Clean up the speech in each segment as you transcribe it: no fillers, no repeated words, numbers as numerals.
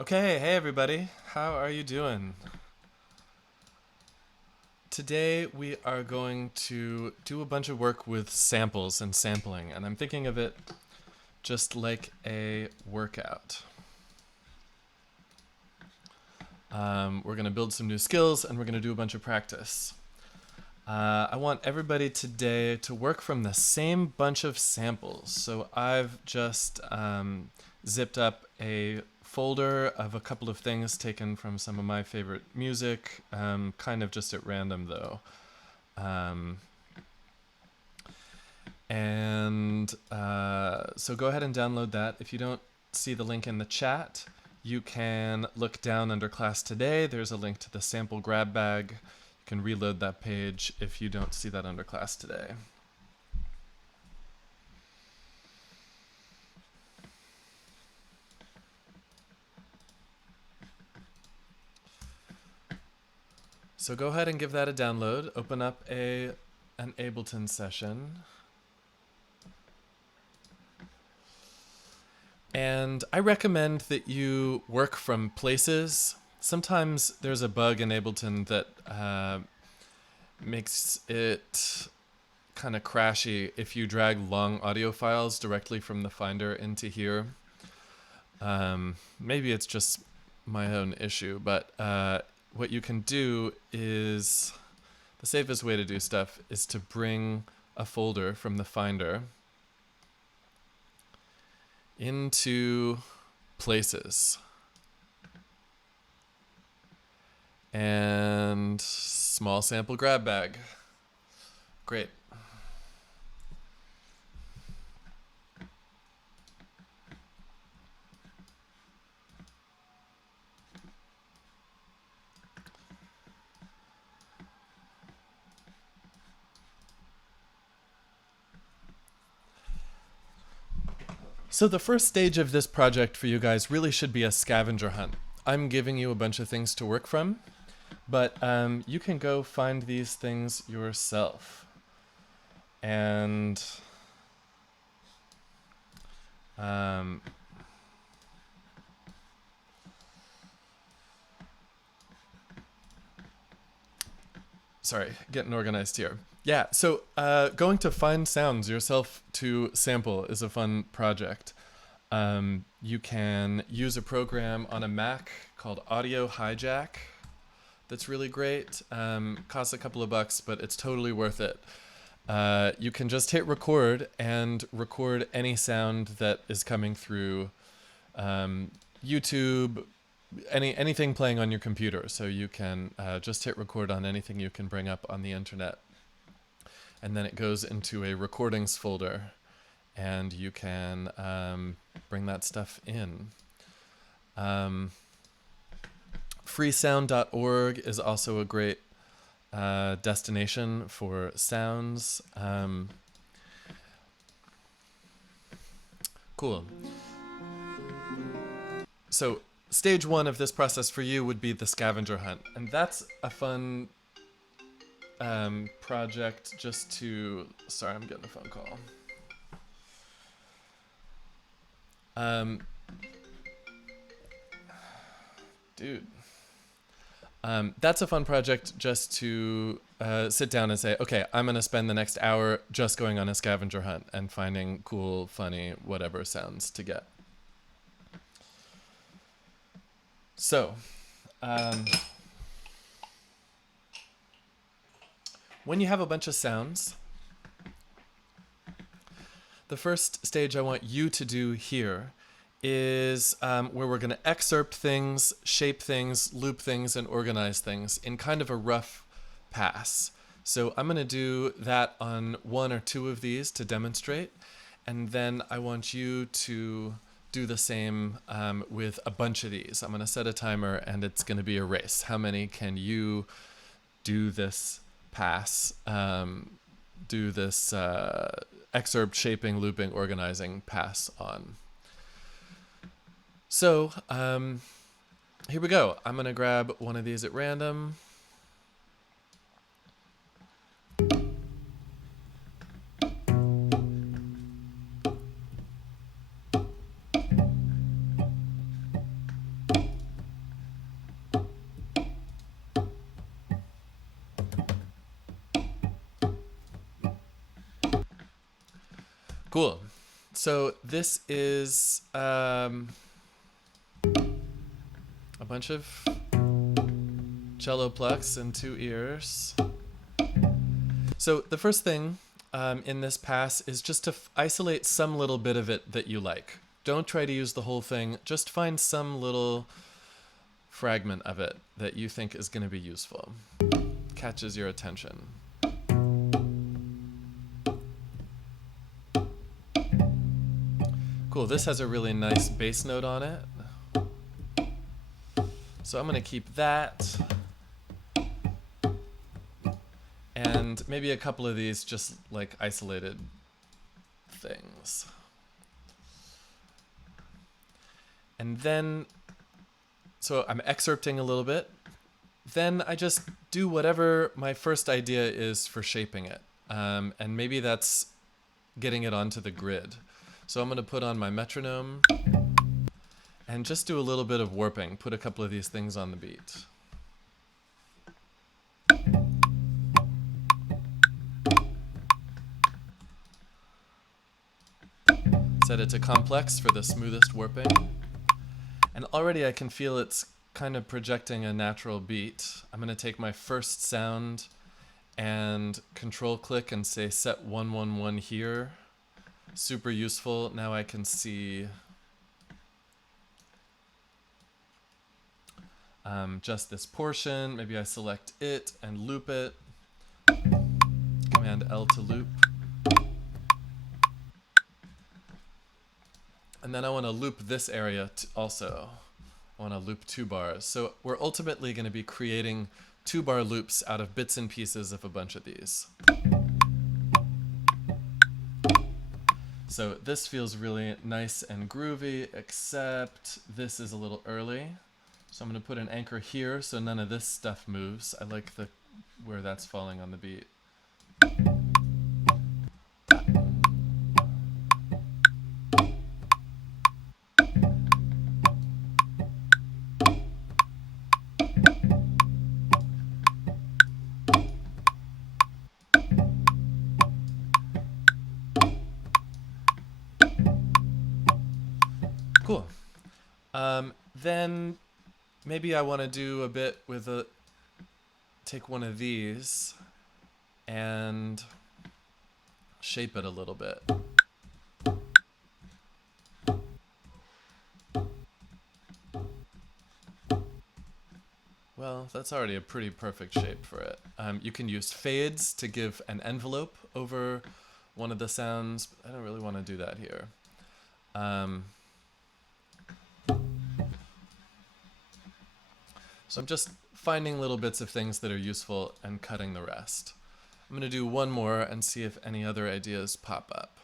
Okay, hey everybody, how are you doing? Today we are going to do a bunch of work with samples and sampling, and I'm thinking of it just like a workout. We're going to build some new skills and we're going to do a bunch of practice. I want everybody today to work from the same bunch of samples. So I've just zipped up a folder of a couple of things taken from some of my favorite music, kind of just at random though. So go ahead and download that. If you don't see the link in the chat, you can look down under class today. There's a link to the sample grab bag. You can reload that page if you don't see that under class today. So go ahead and give that a download. Open up an Ableton session. And I recommend that you work from places. Sometimes there's a bug in Ableton that makes it kind of crashy if you drag long audio files directly from the Finder into here. Maybe it's just my own issue, but what you can do is, the safest way to do stuff is to bring a folder from the Finder into places and small sample grab bag. Great. So the first stage of this project for you guys really should be a scavenger hunt. I'm giving you a bunch of things to work from, but you can go find these things yourself. And sorry, getting organized here. Yeah, so going to find sounds yourself to sample is a fun project. You can use a program on a Mac called Audio Hijack that's really great. Costs a couple of bucks, but it's totally worth it. You can just hit record and record any sound that is coming through YouTube, anything playing on your computer. So you can just hit record on anything you can bring up on the internet. And then it goes into a recordings folder, and you can bring that stuff in. Freesound.org is also a great destination for sounds. Cool. So stage one of this process for you would be the scavenger hunt, and that's a fun project just to... Sorry, I'm getting a phone call. Dude. That's a fun project just to sit down and say, okay, I'm going to spend the next hour just going on a scavenger hunt and finding cool, funny, whatever sounds to get. So, when you have a bunch of sounds, the first stage I want you to do here is where we're going to excerpt things, shape things, loop things, and organize things in kind of a rough pass. So I'm going to do that on one or two of these to demonstrate, and then I want you to do the same with a bunch of these. I'm going to set a timer, and it's going to be a race. How many can you do this pass, do this excerpt, shaping, looping, organizing pass on? So here we go. I'm going to grab one of these at random. Cool. So this is a bunch of cello plucks and 2 ears. So the first thing in this pass is just to isolate some little bit of it that you like. Don't try to use the whole thing. Just find some little fragment of it that you think is going to be useful. Catches your attention. Cool, this has a really nice bass note on it. So I'm going to keep that. And maybe a couple of these just like isolated things. And then, so I'm excerpting a little bit. Then I just do whatever my first idea is for shaping it. And maybe that's getting it onto the grid. So I'm going to put on my metronome and just do a little bit of warping. Put a couple of these things on the beat. Set it to complex for the smoothest warping. And already I can feel it's kind of projecting a natural beat. I'm going to take my first sound and control click and say set 111 here. Super useful. Now I can see just this portion. Maybe I select it and loop it. Command L to loop. And then I want to loop this area also. I want to loop 2 bars. So we're ultimately going to be creating 2-bar loops out of bits and pieces of a bunch of these. So this feels really nice and groovy, except this is a little early. So I'm going to put an anchor here so none of this stuff moves. I like where that's falling on the beat. Cool. Then maybe I want to do a bit with take one of these and shape it a little bit. Well, that's already a pretty perfect shape for it. You can use fades to give an envelope over one of the sounds. I don't really want to do that here. So I'm just finding little bits of things that are useful and cutting the rest. I'm going to do one more and see if any other ideas pop up.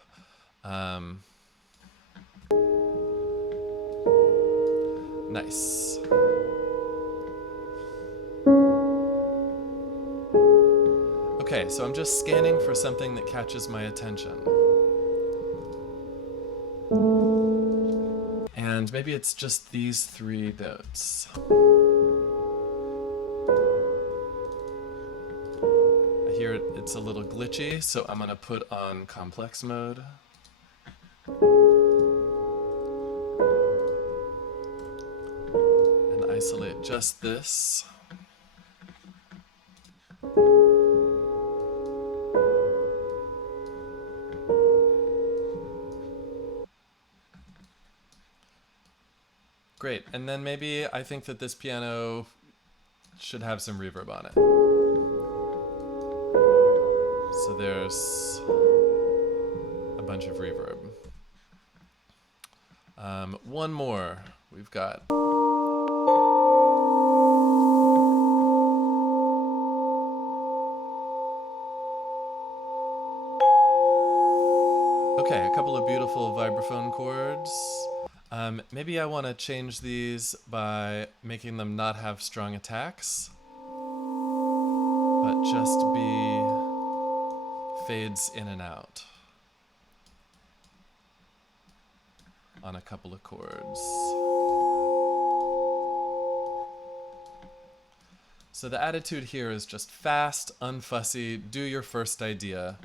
Nice. Okay, so I'm just scanning for something that catches my attention. And maybe it's just these 3 notes. I hear it's a little glitchy, so I'm going to put on complex mode. And isolate just this. Great, and then maybe I think that this piano should have some reverb on it. So there's a bunch of reverb. One more we've got. Okay, a couple of beautiful vibraphone chords. Maybe I want to change these by making them not have strong attacks, but just be fades in and out on a couple of chords. So the attitude here is just fast, unfussy, do your first idea,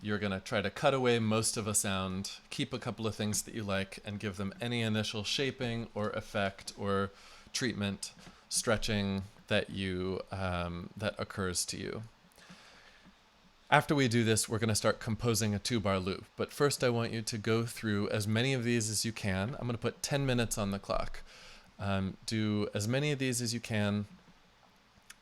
You're going to try to cut away most of a sound, keep a couple of things that you like, and give them any initial shaping or effect or treatment, stretching that that occurs to you. After we do this, we're going to start composing a 2-bar loop. But first, I want you to go through as many of these as you can. I'm going to put 10 minutes on the clock. Do as many of these as you can.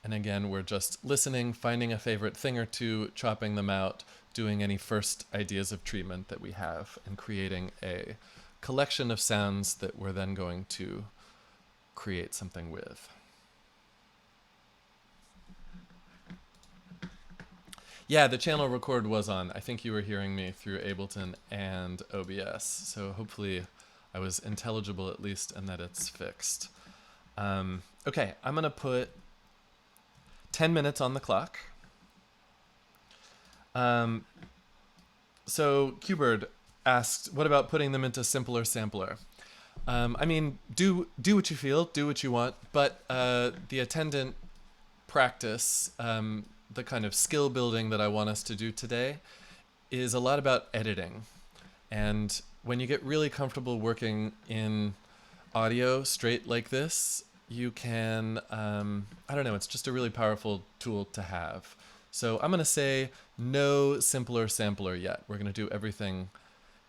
And again, we're just listening, finding a favorite thing or two, chopping them out, doing any first ideas of treatment that we have, and creating a collection of sounds that we're then going to create something with. Yeah, the channel record was on. I think you were hearing me through Ableton and OBS, so hopefully I was intelligible at least and that it's fixed. Okay, I'm going to put 10 minutes on the clock. So Qbird asked, what about putting them into simpler sampler? I mean, do what you feel, do what you want, but the attendant practice, the kind of skill building that I want us to do today is a lot about editing. And when you get really comfortable working in audio straight like this, you can, I don't know, it's just a really powerful tool to have. So I'm going to say no simpler sampler yet. We're going to do everything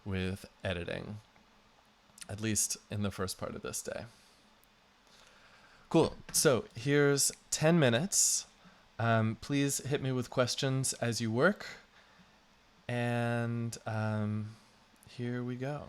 with editing, at least in the first part of this day. Cool. So here's 10 minutes. Please hit me with questions as you work. And here we go.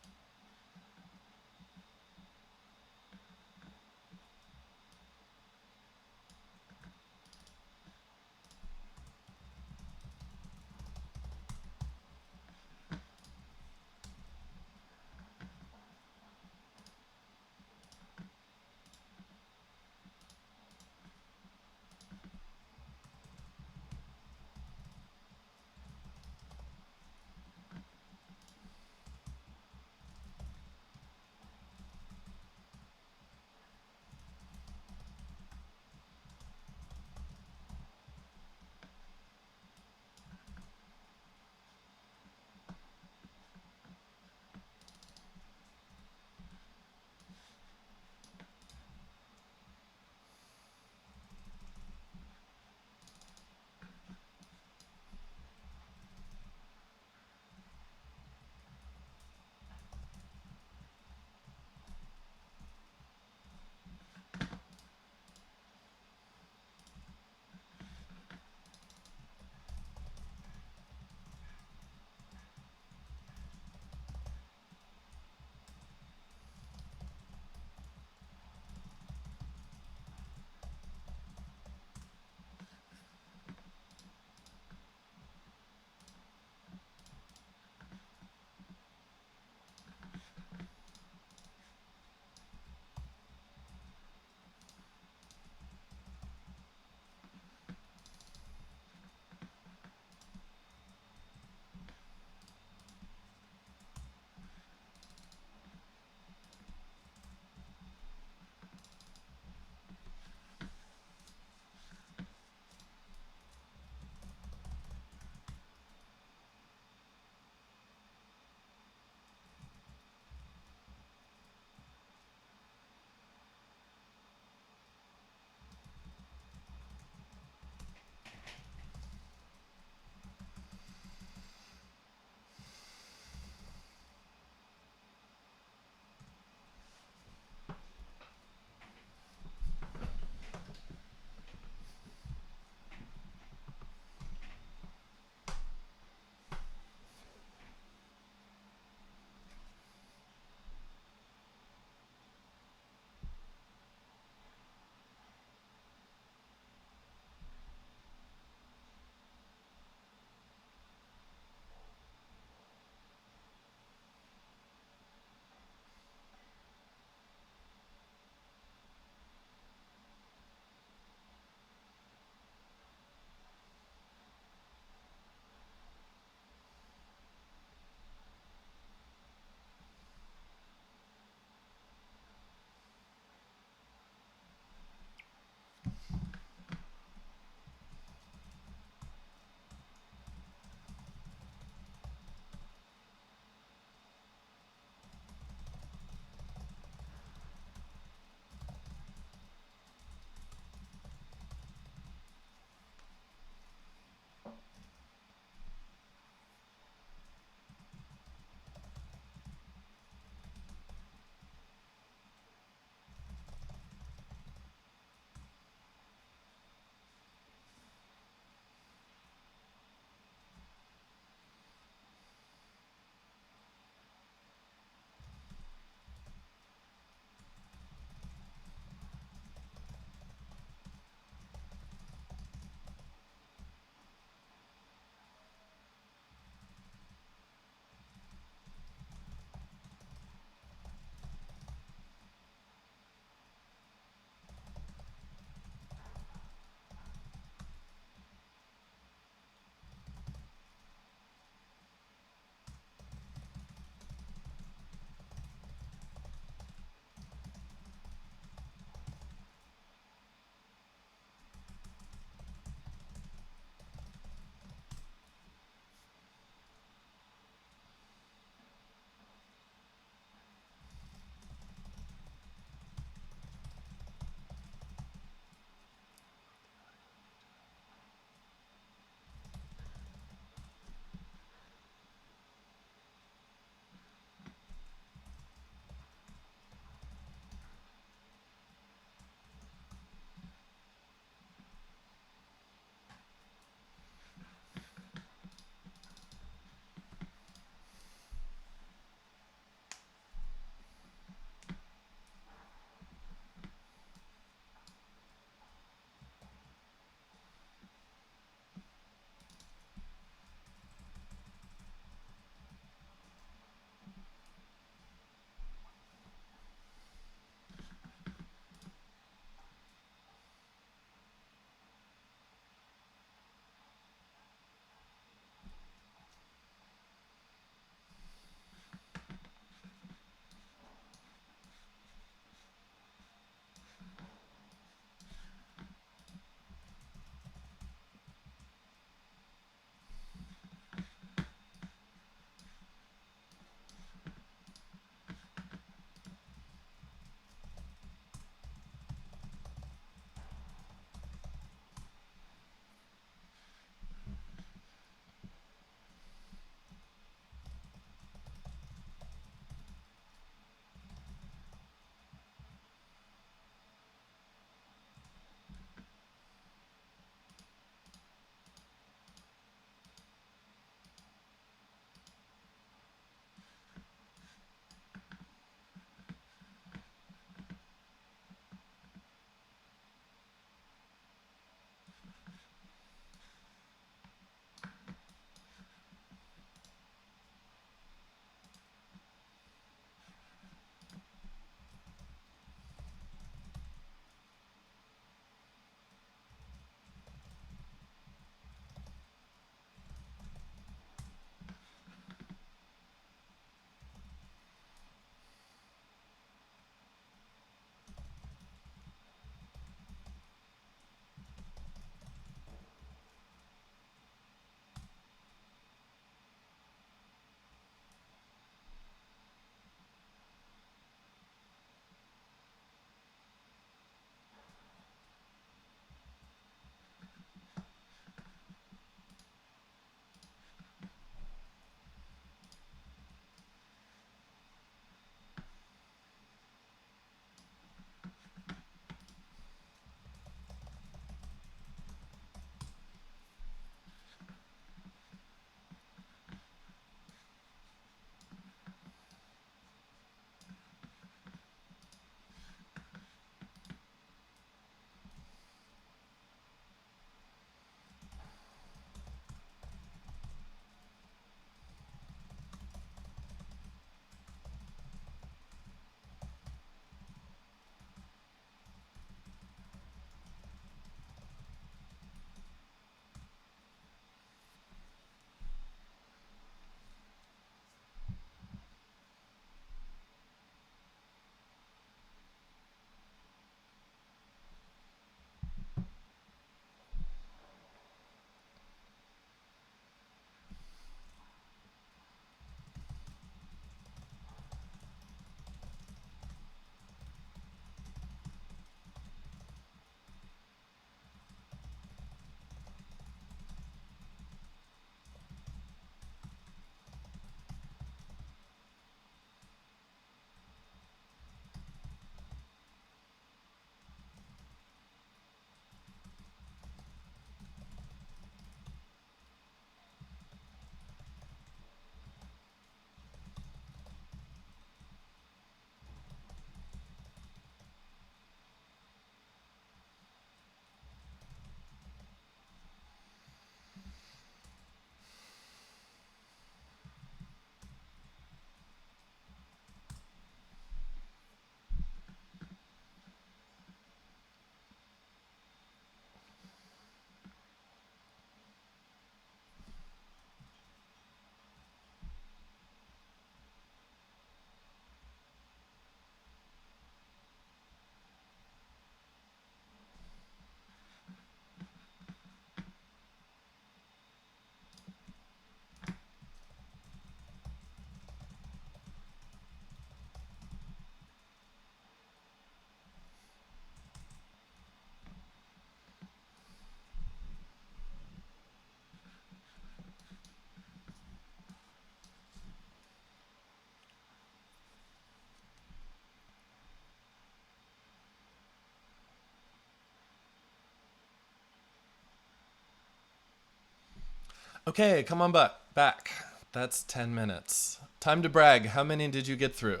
Okay, come on back. That's 10 minutes. Time to brag. How many did you get through?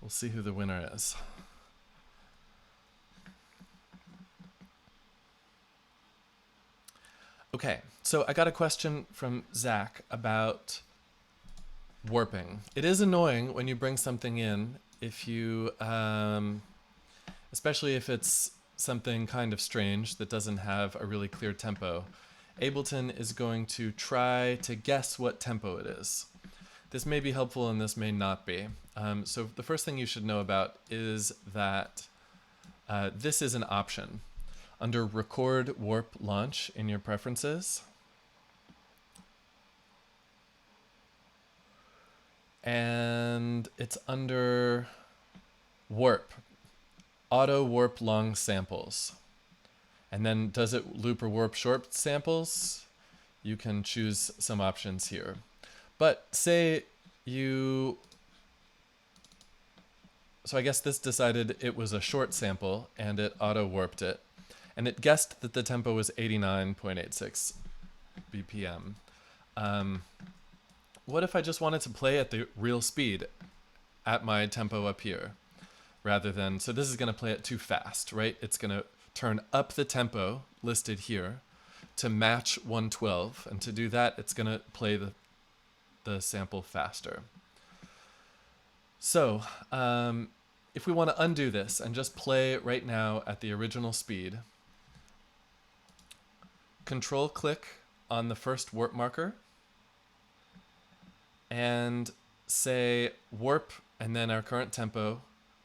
We'll see who the winner is. Okay, so I got a question from Zach about warping. It is annoying when you bring something in if you, especially if it's something kind of strange that doesn't have a really clear tempo. Ableton is going to try to guess what tempo it is. This may be helpful and this may not be. So the first thing you should know about is that this is an option. Under Record Warp Launch in your preferences, and it's under Warp, Auto Warp Long Samples. And then does it loop or warp short samples? You can choose some options here. But say you, so I guess this decided it was a short sample and it auto warped it. And it guessed that the tempo was 89.86 BPM. What if I just wanted to play at the real speed at my tempo up here rather than, so this is going to play it too fast, right? It's going to turn up the tempo listed here to match 112. And to do that, it's going to play the sample faster. So if we want to undo this and just play right now at the original speed, Control click on the first warp marker and say warp and then our current tempo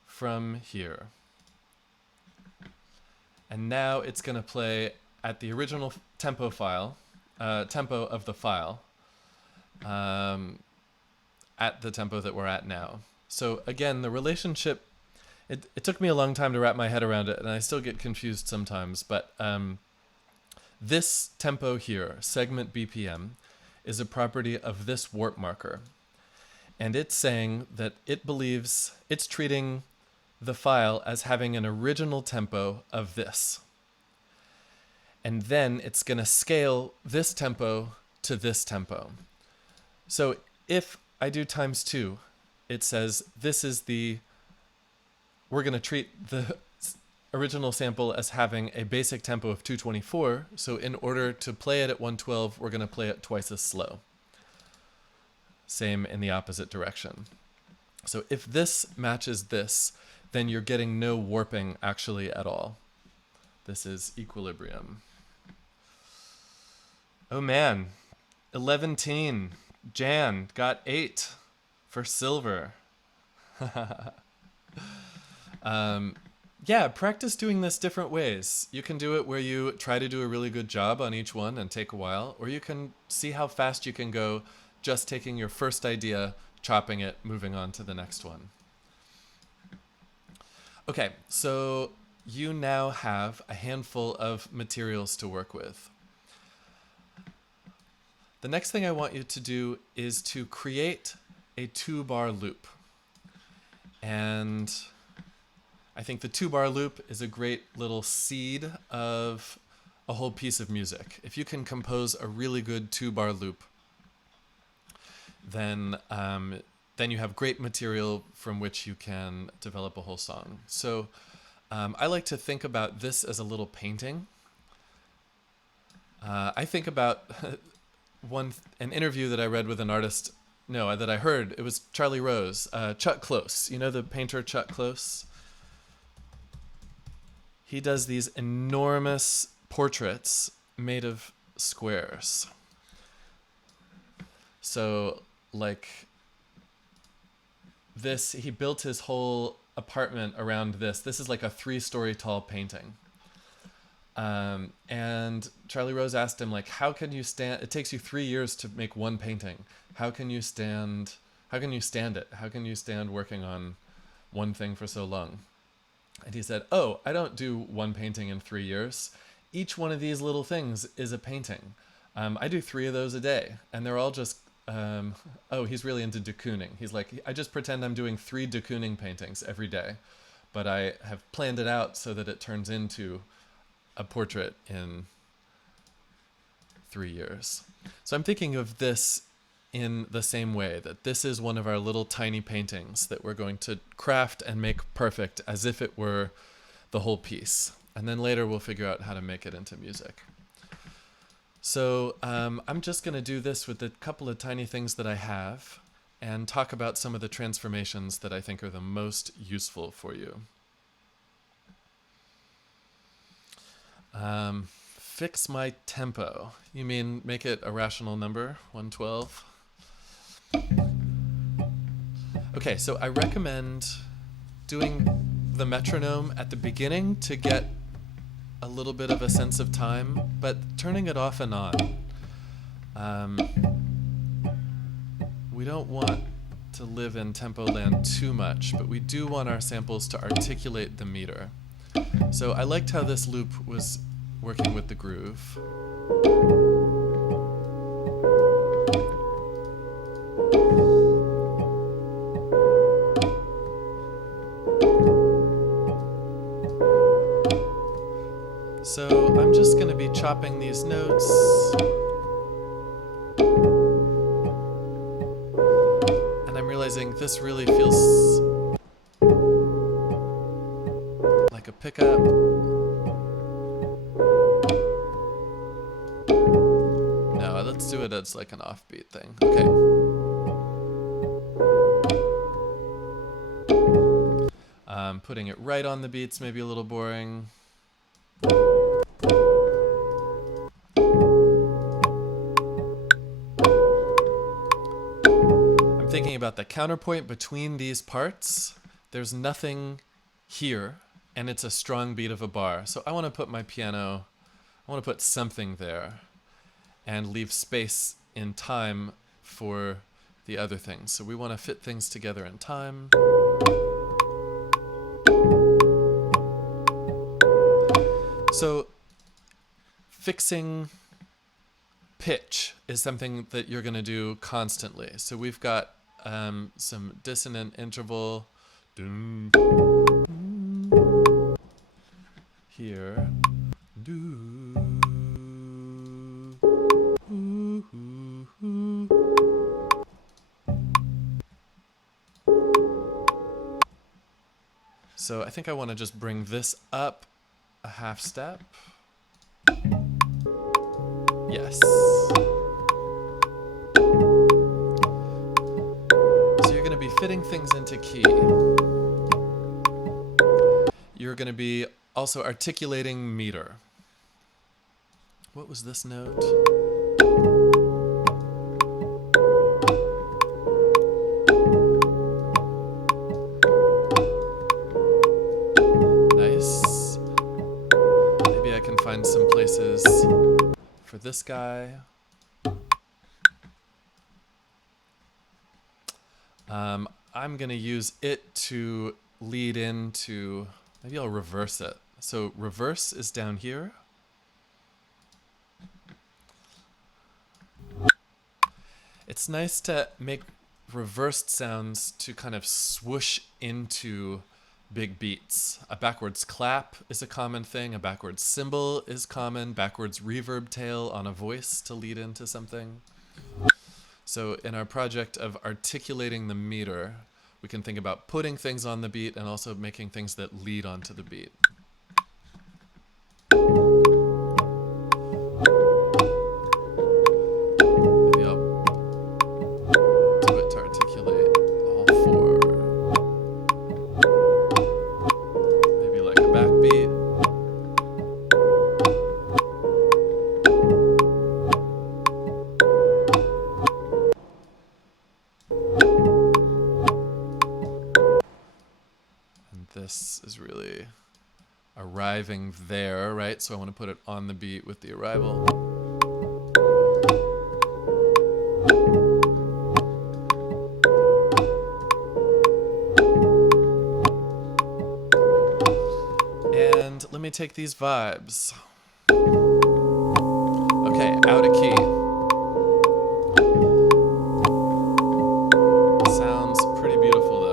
from here. And now it's going to play at the original tempo file, tempo of the file, at the tempo that we're at now. So again, the relationship, it took me a long time to wrap my head around it, and I still get confused sometimes, but this tempo here, segment BPM, is a property of this warp marker. And it's saying that it believes it's treating the file as having an original tempo of this. And then it's going to scale this tempo to this tempo. So if I do ×2, it says this is we're going to treat the original sample as having a basic tempo of 224. So in order to play it at 112, we're going to play it twice as slow. Same in the opposite direction. So if this matches this, then you're getting no warping actually at all. This is equilibrium. Oh man, 11-teen. Jan got 8 for silver. Yeah, practice doing this different ways. You can do it where you try to do a really good job on each one and take a while, or you can see how fast you can go just taking your first idea, chopping it, moving on to the next one. Okay, so you now have a handful of materials to work with. The next thing I want you to do is to create a 2-bar loop. And I think the 2-bar loop is a great little seed of a whole piece of music. If you can compose a really good 2-bar loop, then you have great material from which you can develop a whole song. So I like to think about this as a little painting. I think about an interview that I read with an artist, that I heard. It was Charlie Rose, Chuck Close. You know the painter Chuck Close? He does these enormous portraits made of squares. So like this, he built his whole apartment around this. This is like a 3-story tall painting. And Charlie Rose asked him, like, how can you stand, it takes you 3 years to make one painting. How can you stand it? How can you stand working on one thing for so long? And he said, oh, I don't do one painting in 3 years. Each one of these little things is a painting. I do 3 of those a day, and they're all just, he's really into de Kooning. He's like, I just pretend I'm doing 3 de Kooning paintings every day, but I have planned it out so that it turns into a portrait in 3 years. So I'm thinking of this in the same way, that this is one of our little tiny paintings that we're going to craft and make perfect as if it were the whole piece. And then later we'll figure out how to make it into music. So I'm just going to do this with a couple of tiny things that I have and talk about some of the transformations that I think are the most useful for you. Fix my tempo. You mean make it a rational number, 112? Okay, so I recommend doing the metronome at the beginning to get a little bit of a sense of time, but turning it off and on. We don't want to live in tempo land too much, but we do want our samples to articulate the meter. So I liked how this loop was working with the groove. So I'm just going to be chopping these notes. And I'm realizing this really feels like a pickup. No, let's do it as like an offbeat thing. Okay. Putting it right on the beats may be a little boring. I'm thinking about the counterpoint between these parts. There's nothing here, and it's a strong beat of a bar. So I want to put my piano, I want to put something there and leave space in time for the other things. So we want to fit things together in time. So fixing pitch is something that you're going to do constantly. So we've got some dissonant interval here. So I think I want to just bring this up a half step. Yes. So you're going to be fitting things into key. You're going to be also articulating meter. What was this note? Nice. Maybe I can find some places for this guy. I'm going to use it to lead into, maybe I'll reverse it. So reverse is down here. It's nice to make reversed sounds to kind of swoosh into big beats. A backwards clap is a common thing. A backwards cymbal is common. Backwards reverb tail on a voice to lead into something. So in our project of articulating the meter, we can think about putting things on the beat and also making things that lead onto the beat. Maybe I'll do it to articulate all four. Maybe like a backbeat. This is really arriving there, right? So I want to put it on the beat with the arrival. And let me take these vibes. Okay, out of key. Sounds pretty beautiful though.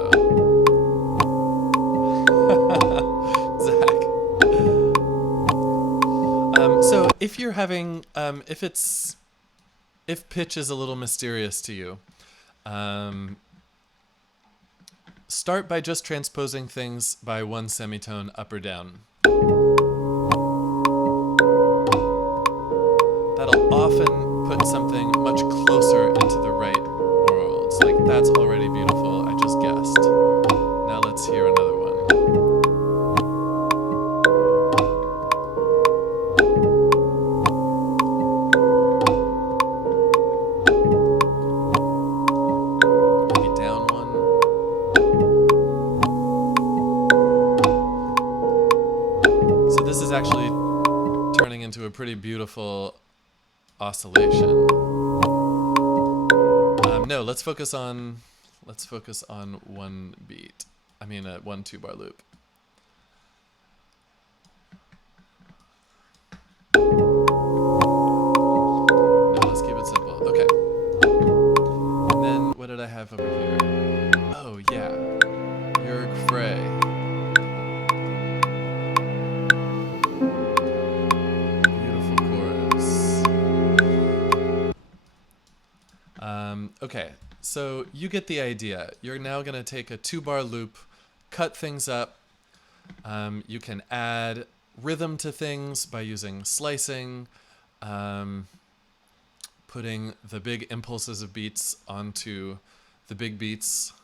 So if you're having if pitch is a little mysterious to you, start by just transposing things by one semitone up or down. That'll often put something much closer into the right worlds. Like, that's already beautiful, I just guessed. Now let's hear another one. Maybe down one. So this is actually turning into a pretty beautiful oscillation. No, let's focus on one beat. I mean, one 2-bar loop. No, let's keep it simple. Okay. And then what did I have over here? Oh yeah, Jörg Frey. Beautiful chorus. Okay. So you get the idea. You're now going to take a 2-bar loop, cut things up. You can add rhythm to things by using slicing, putting the big impulses of beats onto the big beats.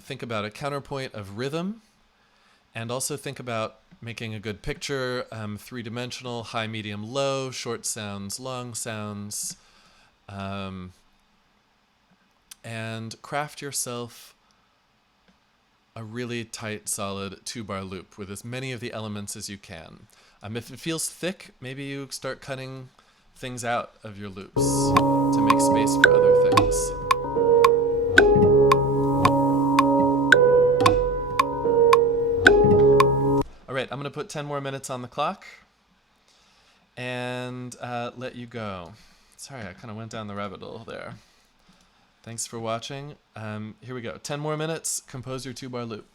Think about a counterpoint of rhythm, and also think about making a good picture, 3-dimensional, high, medium, low, short sounds, long sounds. And craft yourself a really tight, solid 2-bar loop with as many of the elements as you can. If it feels thick, maybe you start cutting things out of your loops to make space for other things. All right, I'm going to put 10 more minutes on the clock and let you go. Sorry, I kind of went down the rabbit hole there. Thanks for watching. Here we go. 10 more minutes. Compose your 2-bar loop.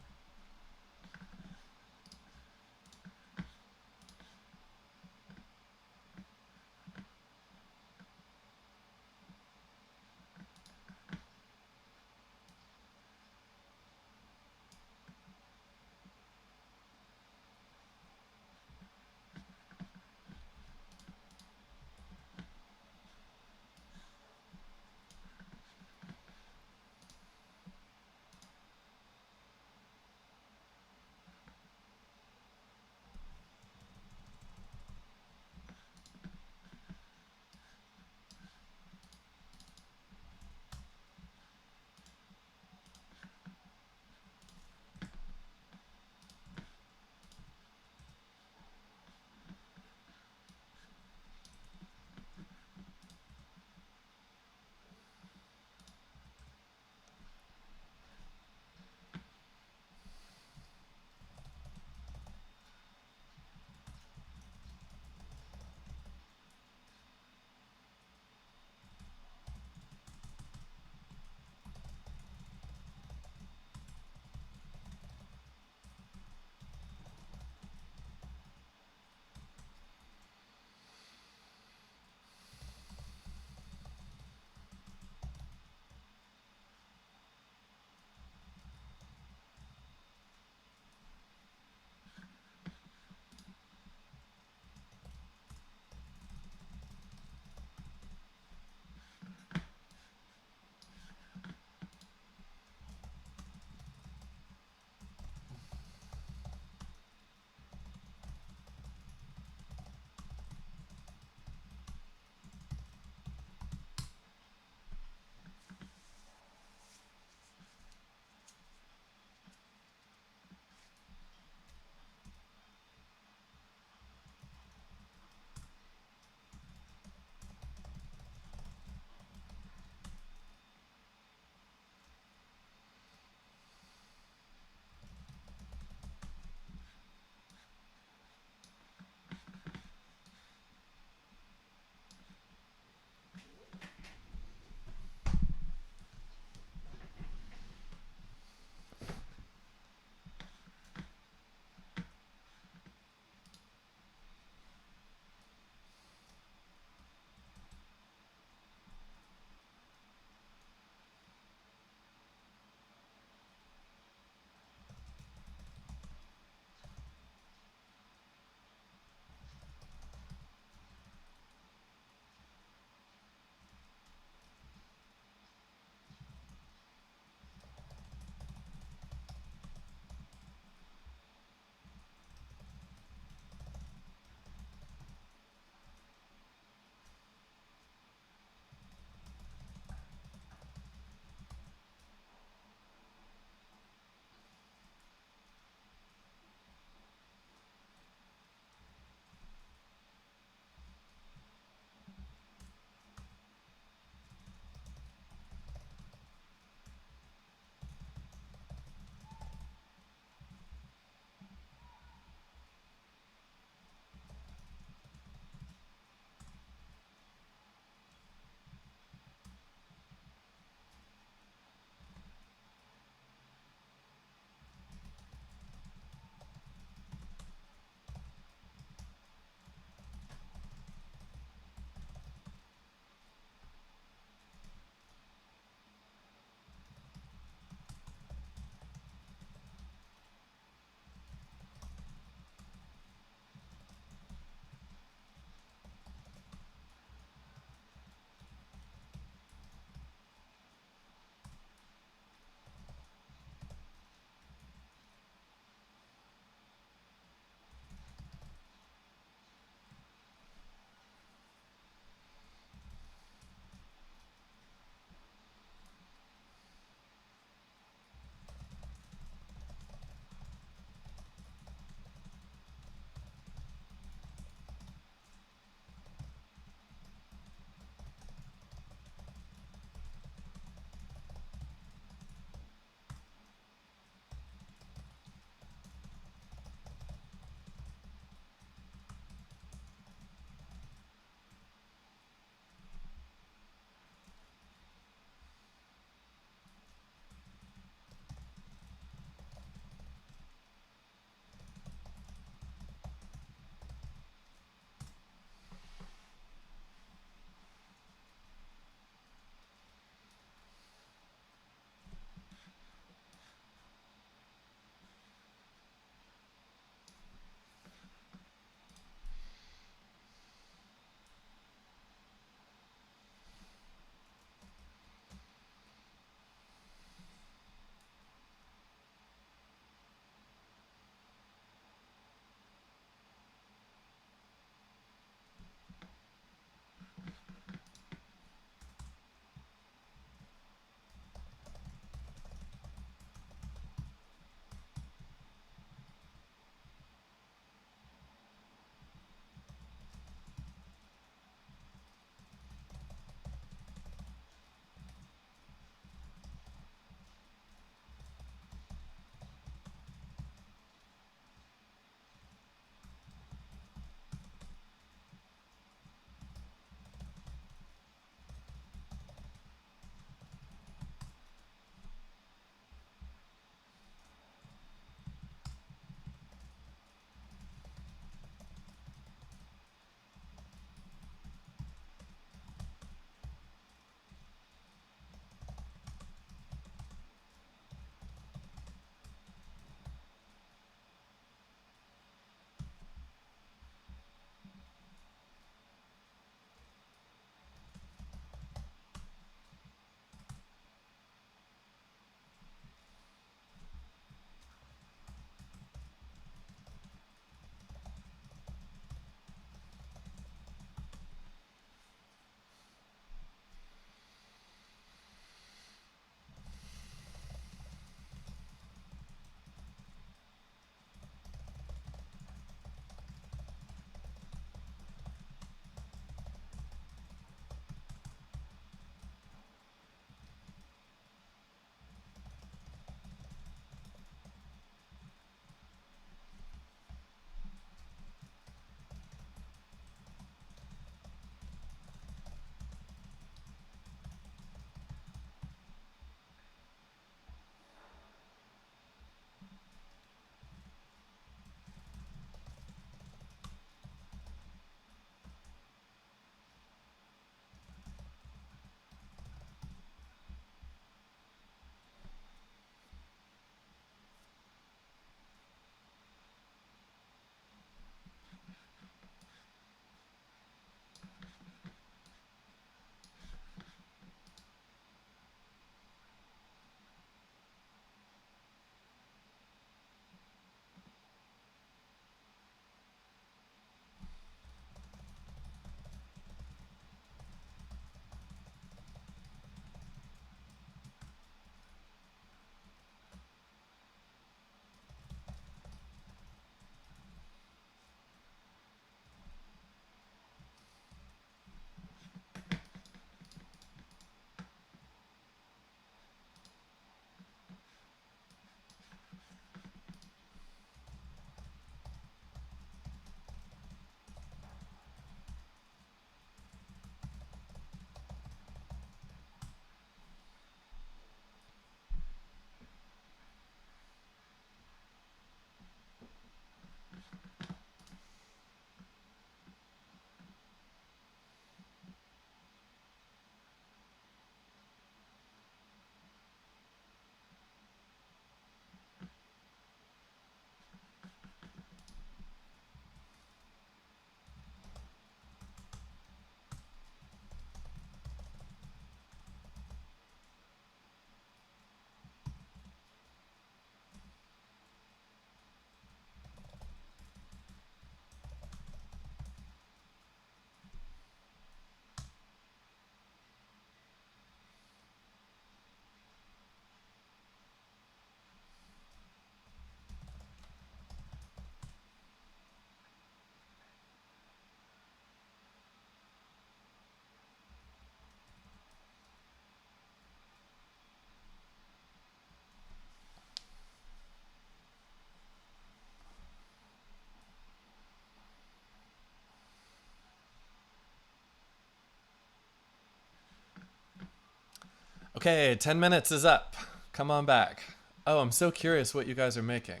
Okay, 10 minutes is up. Come on back. Oh, I'm so curious what you guys are making.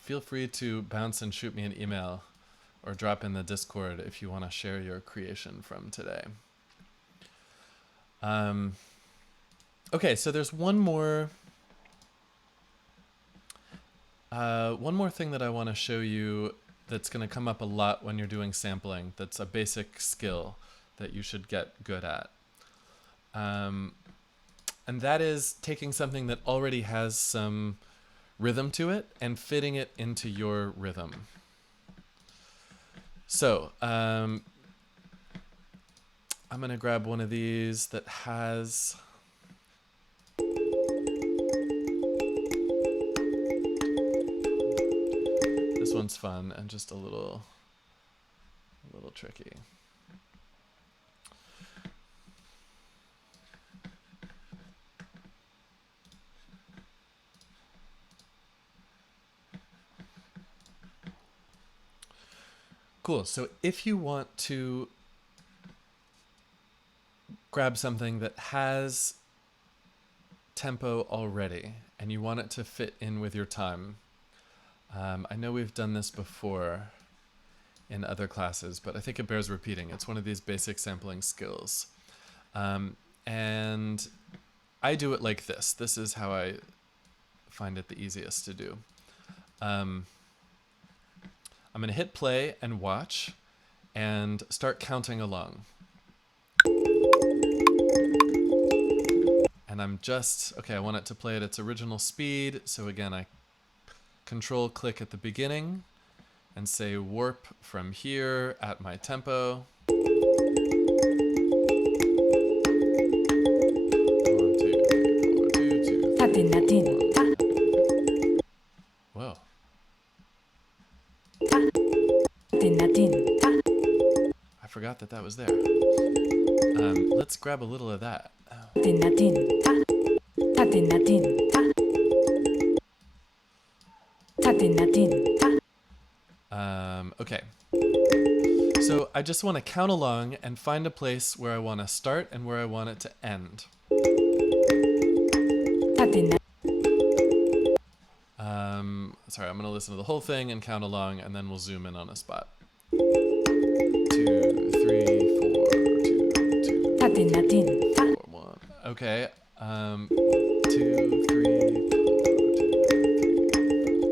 Feel free to bounce and shoot me an email or drop in the Discord if you want to share your creation from today. Okay, so there's one more thing that I want to show you that's going to come up a lot when you're doing sampling. That's a basic skill that you should get good at. And that is taking something that already has some rhythm to it and fitting it into your rhythm. So I'm going to grab one of these that has... This one's fun and just a little tricky. Cool. So if you want to grab something that has tempo already and you want it to fit in with your time, I know we've done this before in other classes, but I think it bears repeating. It's one of these basic sampling skills. And I do it like this. This is how I find it the easiest to do. I'm going to hit play and watch and start counting along. And I'm just, okay, I want it to play at its original speed. So again, I control click at the beginning and say warp from here at my tempo. 1, 2, 3, 4, 2, 2, 3. Whoa. I forgot that was there. Let's grab a little of that. Okay. So I just want to count along and find a place where I want to start and where I want it to end. Sorry, I'm going to listen to the whole thing and count along, and then we'll zoom in on a spot. 2, 3, 4, 2, 2, 4, 1. Okay. 2, 3,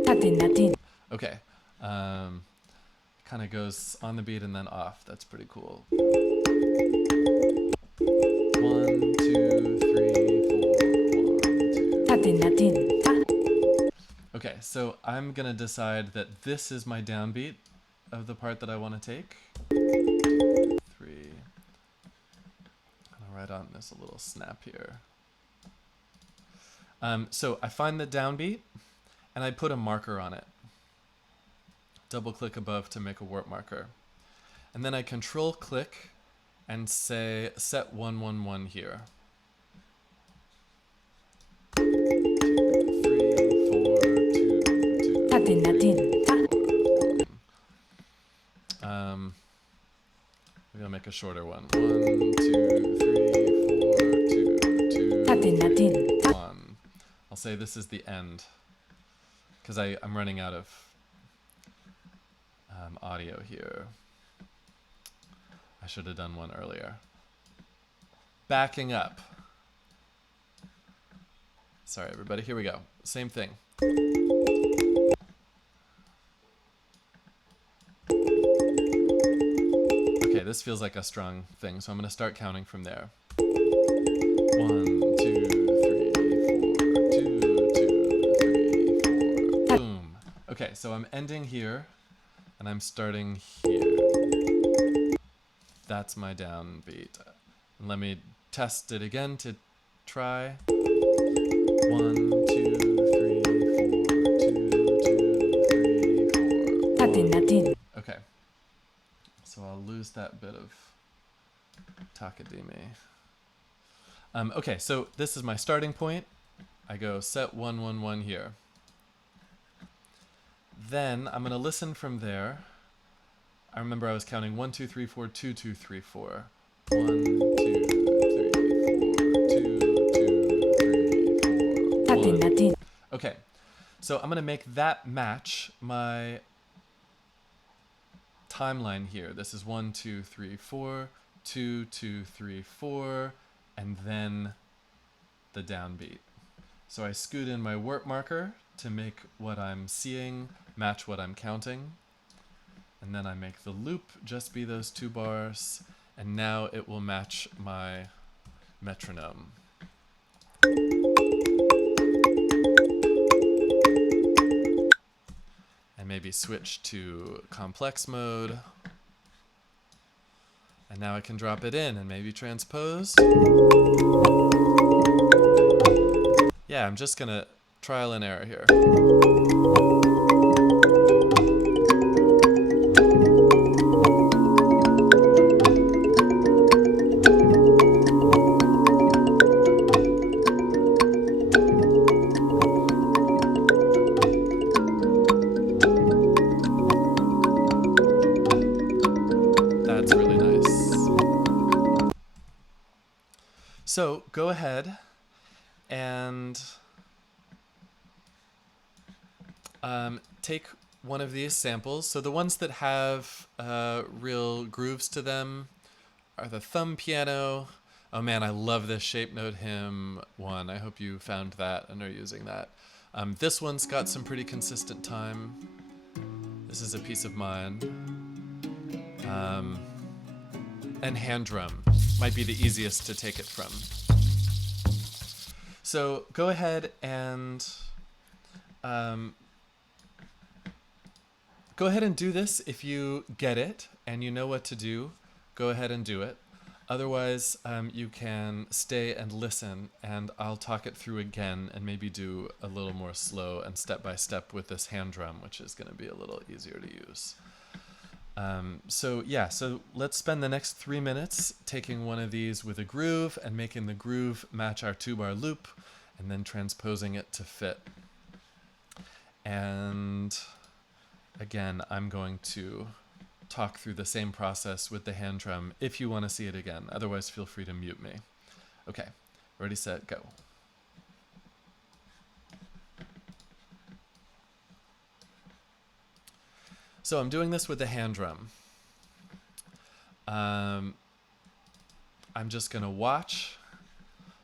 4, 2, 3. Okay. Kind of goes on the beat and then off. That's pretty cool. 1, 2, 3, 4, 1, 2. Okay, so I'm gonna decide that this is my downbeat of the part that I want to take. 2, 3. I'll write on this a little snap here. So I find the downbeat and I put a marker on it. Double click above to make a warp marker. And then I control click and say set 111 here. 2, 3, 4, 2, 2, 3, 4, 1. We're gonna make a shorter one. 1, 2, 3, 4, 2, 2, 1. I'll say this is the end because I'm running out of audio here. I should have done one earlier. Backing up. Sorry, everybody. Here we go. Same thing. Okay, this feels like a strong thing, so I'm going to start counting from there. 1, 2, 3, 4, 2, 2, 3, 4. Boom. Okay, so I'm ending here, and I'm starting here. That's my downbeat. And let me test it again to try. 1, 2, 3, 4, 2, 2, 3, 4. Okay. So I'll lose that bit of Takadimi. Okay, so this is my starting point. I go set 111 here. Then I'm going to listen from there. I remember I was counting 1, 2, 3, 4, 2, 2, 3, 4. 1, 2, 3, 4, Okay, so I'm gonna make that match my timeline here. This is 1, 2, 3, 4, 2, 2, 3, 4, and then the downbeat. So I scoot in my warp marker to make what I'm seeing match what I'm counting. And then I make the loop just be those 2 bars, and now it will match my metronome. And maybe switch to complex mode. And now I can drop it in and maybe transpose. Yeah, I'm just gonna trial and error here. That's really nice. So go ahead and take one of these samples. So the ones that have real grooves to them are the thumb piano. Oh man, I love this shape note hymn one. I hope you found that and are using that. This one's got some pretty consistent time. This is a piece of mind. And hand drum might be the easiest to take it from. So go ahead and do this if you get it and you know what to do. Go ahead and do it. Otherwise, you can stay and listen, and I'll talk it through again and maybe do a little more slow and step by step with this hand drum, which is going to be a little easier to use. So let's spend the next 3 minutes taking one of these with a groove and making the groove match our 2-bar loop, and then transposing it to fit. And again, I'm going to talk through the same process with the hand drum if you want to see it again. Otherwise, feel free to mute me. Okay, ready, set, go. So I'm doing this with the hand drum. I'm just going to watch,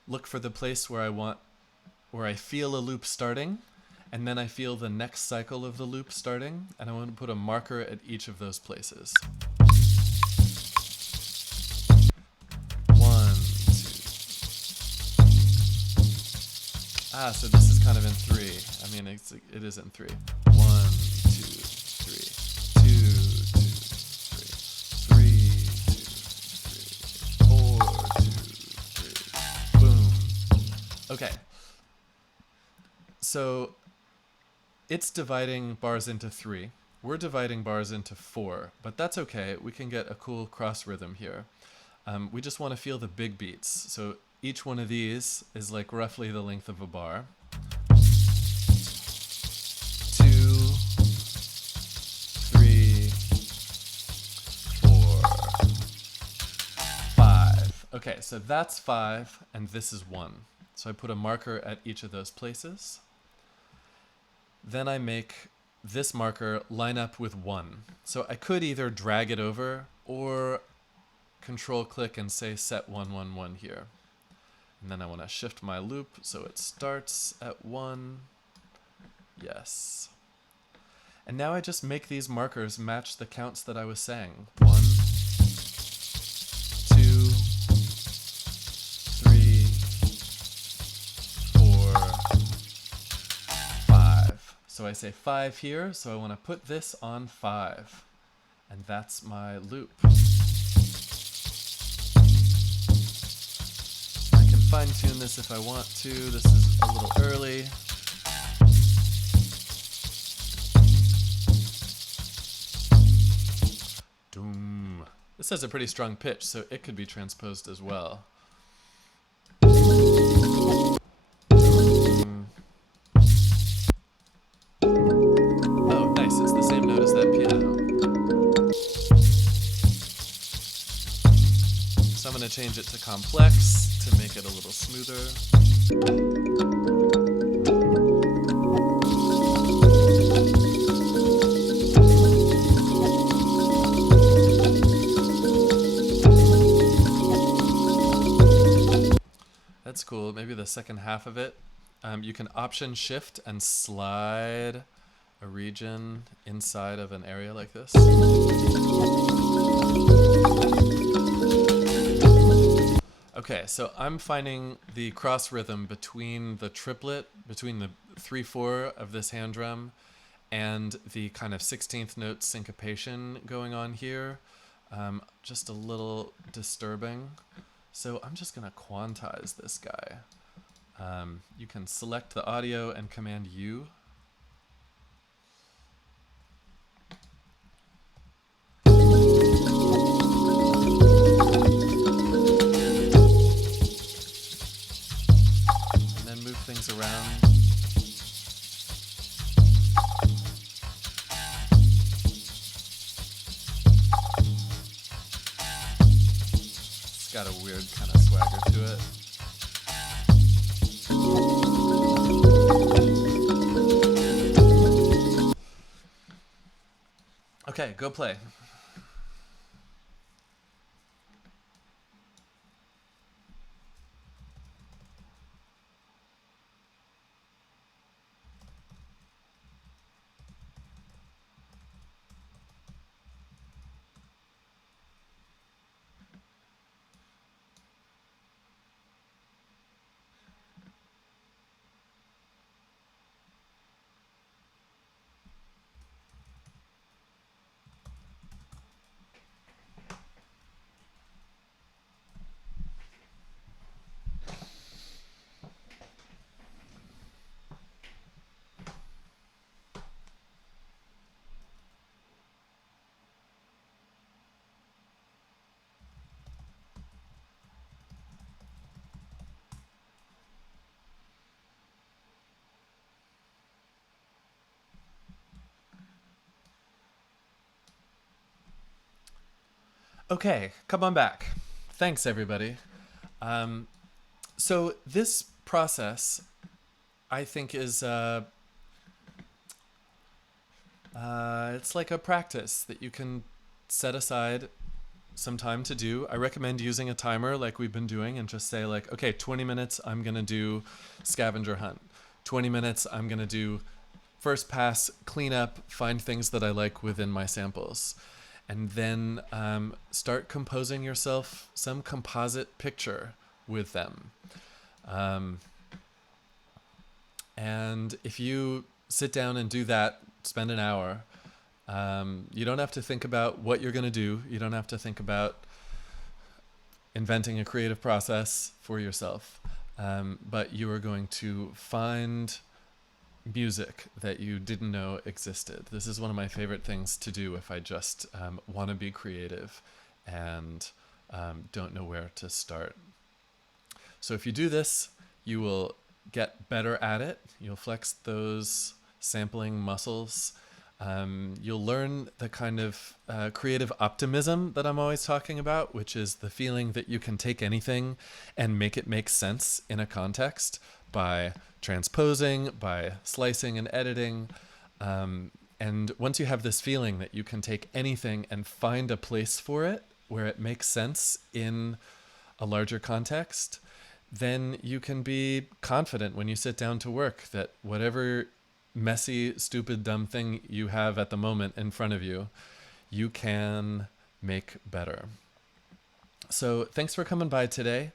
look for the place where I feel a loop starting, and then I feel the next cycle of the loop starting, and I want to put a marker at each of those places. 1, 2. So this is kind of in 3. I mean, it is in 3. 1, 2, 3. 2, 2, 3. 3, 2, 3. 4, 2, 3. Boom. Okay. So it's dividing bars into 3. We're dividing bars into 4, but that's okay. We can get a cool cross rhythm here. We just want to feel the big beats. So each one of these is like roughly the length of a bar. 2, 3, 4, 5. Okay, so that's 5, and this is 1. So I put a marker at each of those places. Then I make this marker line up with 1. So I could either drag it over or control click and say set 1, 1, 1 here. And then I want to shift my loop so it starts at 1. Yes. And now I just make these markers match the counts that I was saying. 1, 2, 3, 4, 5. So I say 5 here, so I want to put this on 5. And that's my loop. I can fine-tune this if I want to. This is a little early. Doom. This has a pretty strong pitch, so it could be transposed as well. Oh, nice. It's the same note as that piano. So I'm going to change it to complex to make it a little smoother. cool. Maybe the second half of it. You can Option Shift and slide a region inside of an area like this. Okay, so I'm finding the cross rhythm between the triplet, between the 3/4 of this hand drum and the kind of 16th note syncopation going on here. Just a little disturbing. So I'm just gonna quantize this guy. You can select the audio and Command U. And then move things around. It's got a weird kind of swagger to it. Okay, go play. Okay, come on back. Thanks, everybody. So this process, I think, is it's like a practice that you can set aside some time to do. I recommend using a timer like we've been doing and just say like, okay, 20 minutes, I'm gonna do scavenger hunt. 20 minutes, I'm gonna do first pass, clean up, find things that I like within my samples. And then start composing yourself some composite picture with them. And if you sit down and do that, spend an hour, you don't have to think about what you're going to do. You don't have to think about inventing a creative process for yourself. But you are going to find music that you didn't know existed. This is one of my favorite things to do if I just want to be creative and don't know where to start. So if you do this, you will get better at it. You'll flex those sampling muscles. You'll learn the kind of creative optimism that I'm always talking about, which is the feeling that you can take anything and make it make sense in a context by transposing, by slicing and editing. And once you have this feeling that you can take anything and find a place for it where it makes sense in a larger context, then you can be confident when you sit down to work that whatever messy, stupid, dumb thing you have at the moment in front of you, you can make better. So thanks for coming by today.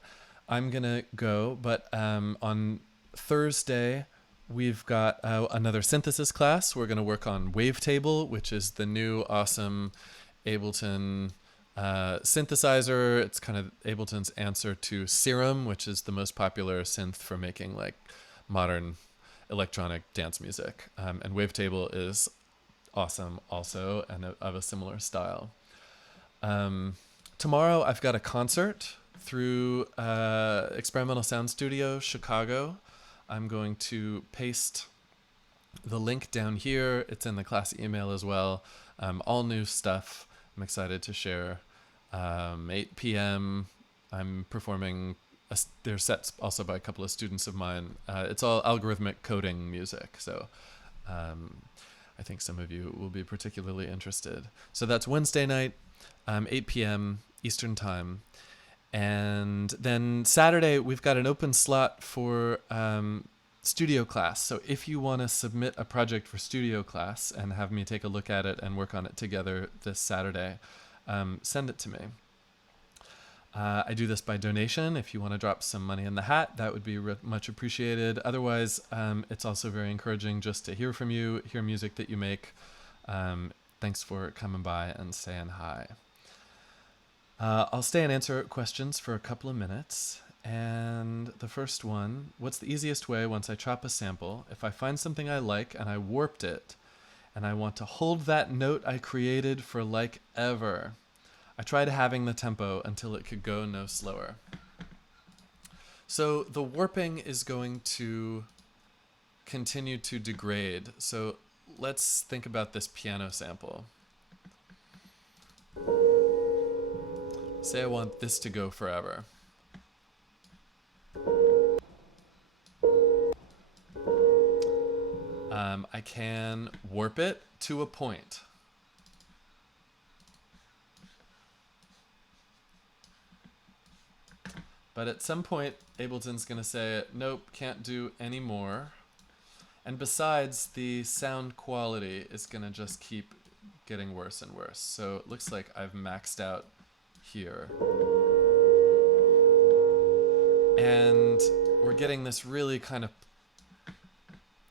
I'm gonna go, but on Thursday we've got another synthesis class. We're gonna work on Wavetable, which is the new awesome Ableton synthesizer. It's kind of Ableton's answer to Serum, which is the most popular synth for making like modern electronic dance music. And Wavetable is awesome also, and of a similar style. Tomorrow I've got a concert through Experimental Sound Studio Chicago. I'm going to paste the link down here. It's in the class email as well. All new stuff. I'm excited to share. 8 p.m. I'm performing. There's sets also by a couple of students of mine. It's all algorithmic coding music, so I think some of you will be particularly interested. So that's Wednesday night, 8 p.m. Eastern Time. And then Saturday, we've got an open slot for studio class. So if you want to submit a project for studio class and have me take a look at it and work on it together this Saturday, send it to me. I do this by donation. If you want to drop some money in the hat, that would be much appreciated. Otherwise, it's also very encouraging just to hear from you, hear music that you make. Thanks for coming by and saying hi. I'll stay and answer questions for a couple of minutes. And the first one, what's the easiest way once I chop a sample, if I find something I like and I warped it, and I want to hold that note I created for like ever? I tried having the tempo until it could go no slower. So the warping is going to continue to degrade. So let's think about this piano sample. Say I want this to go forever. I can warp it to a point. But at some point, Ableton's going to say, nope, can't do any more. And besides, the sound quality is going to just keep getting worse and worse. So it looks like I've maxed out here. And we're getting this really kind of...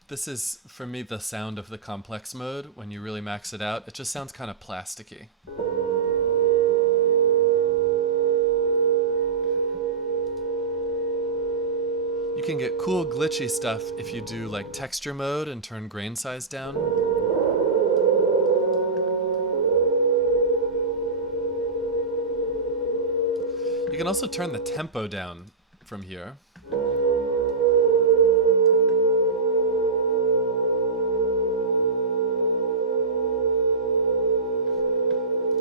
This is, for me, the sound of the complex mode. When you really max it out, it just sounds kind of plasticky. You can get cool glitchy stuff if you do like texture mode and turn grain size down. You can also turn the tempo down from here.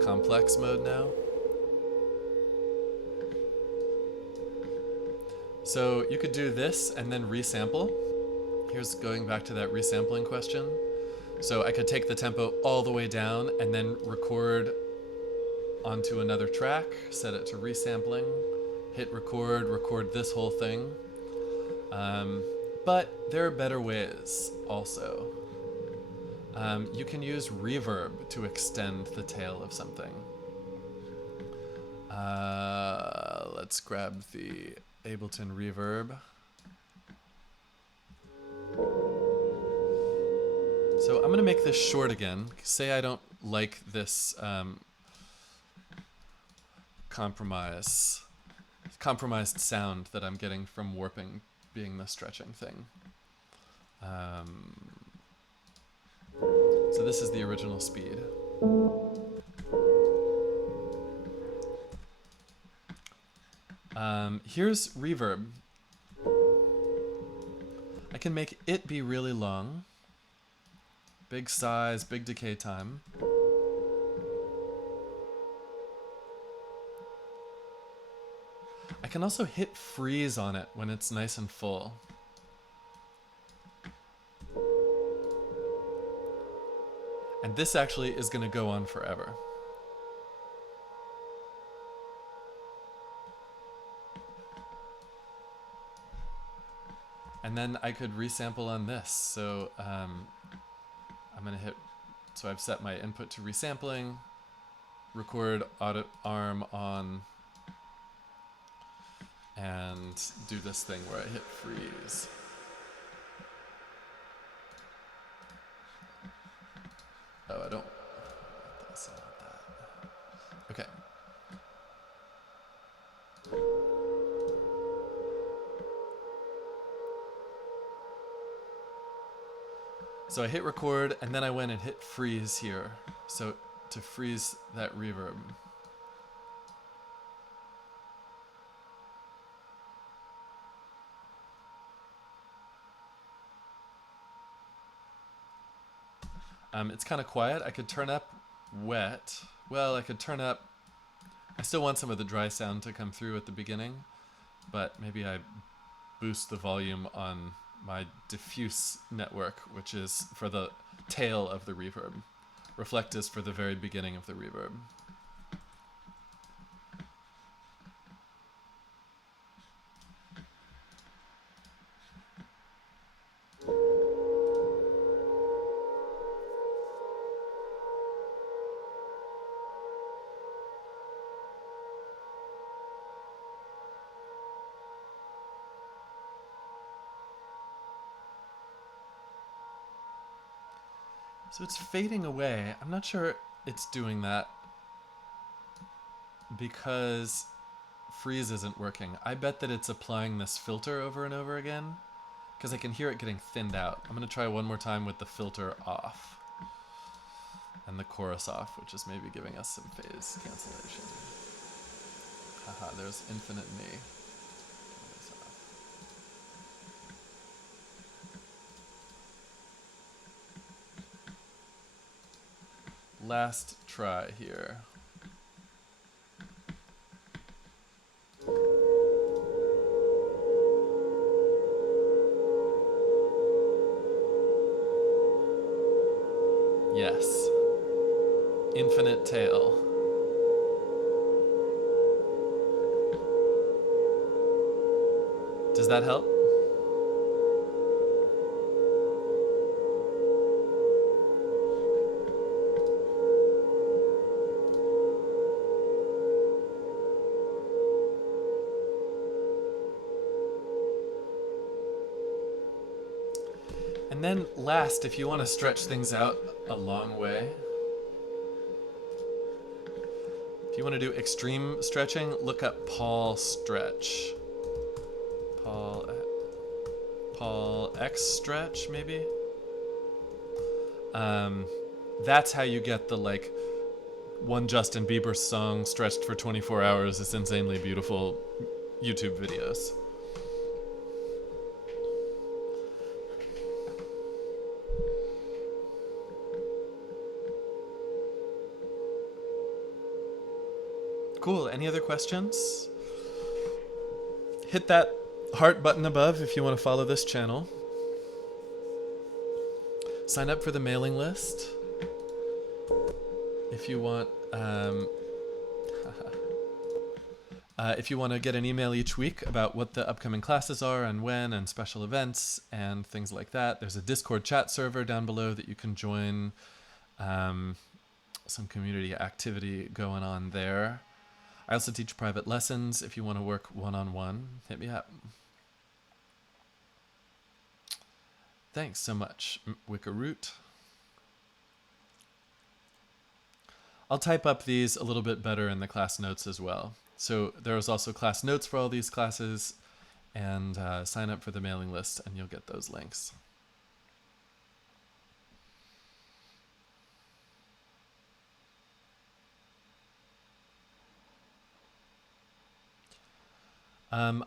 Complex mode now. So you could do this and then resample. Here's going back to that resampling question. So I could take the tempo all the way down and then record onto another track, set it to resampling, hit record, record this whole thing. But there are better ways also. You can use reverb to extend the tail of something. Let's grab the Ableton Reverb. So I'm going to make this short again. Say I don't like this compromised sound that I'm getting from warping being the stretching thing. So this is the original speed. Here's reverb. I can make it be really long. Big size, big decay time. I can also hit freeze on it when it's nice and full. And this actually is going to go on forever. And then I could resample on this. So I'm going to hit, so I've set my input to resampling, record auto arm on, and do this thing where I hit freeze. Oh, I don't want this, I want that. Okay. So I hit record, and then I went and hit freeze here. So to freeze that reverb. It's kind of quiet. I could turn up wet. Well, I could turn up... I still want some of the dry sound to come through at the beginning, but maybe I boost the volume on my diffuse network, which is for the tail of the reverb. Reflect is for the very beginning of the reverb. So it's fading away. I'm not sure it's doing that because freeze isn't working. I bet that it's applying this filter over and over again because I can hear it getting thinned out. I'm going to try one more time with the filter off and the chorus off, which is maybe giving us some phase cancellation. Haha, there's infinite me. Last try here. Yes. Infinite tail. Does that help? And then last, if you want to stretch things out a long way, if you want to do extreme stretching, look up Paul Stretch. Paul X Stretch, maybe? That's how you get the, like, one Justin Bieber song stretched for 24 hours. It's insanely beautiful YouTube videos. Cool. Any other questions? Hit that heart button above if you want to follow this channel. Sign up for the mailing list if you want. If you want to get an email each week about what the upcoming classes are and when and special events and things like that, there's a Discord chat server down below that you can join. Some community activity going on there. I also teach private lessons. If you want to work one-on-one, hit me up. Thanks so much, Wickeroot. I'll type up these a little bit better in the class notes as well. So there's also class notes for all these classes, and sign up for the mailing list and you'll get those links. I'm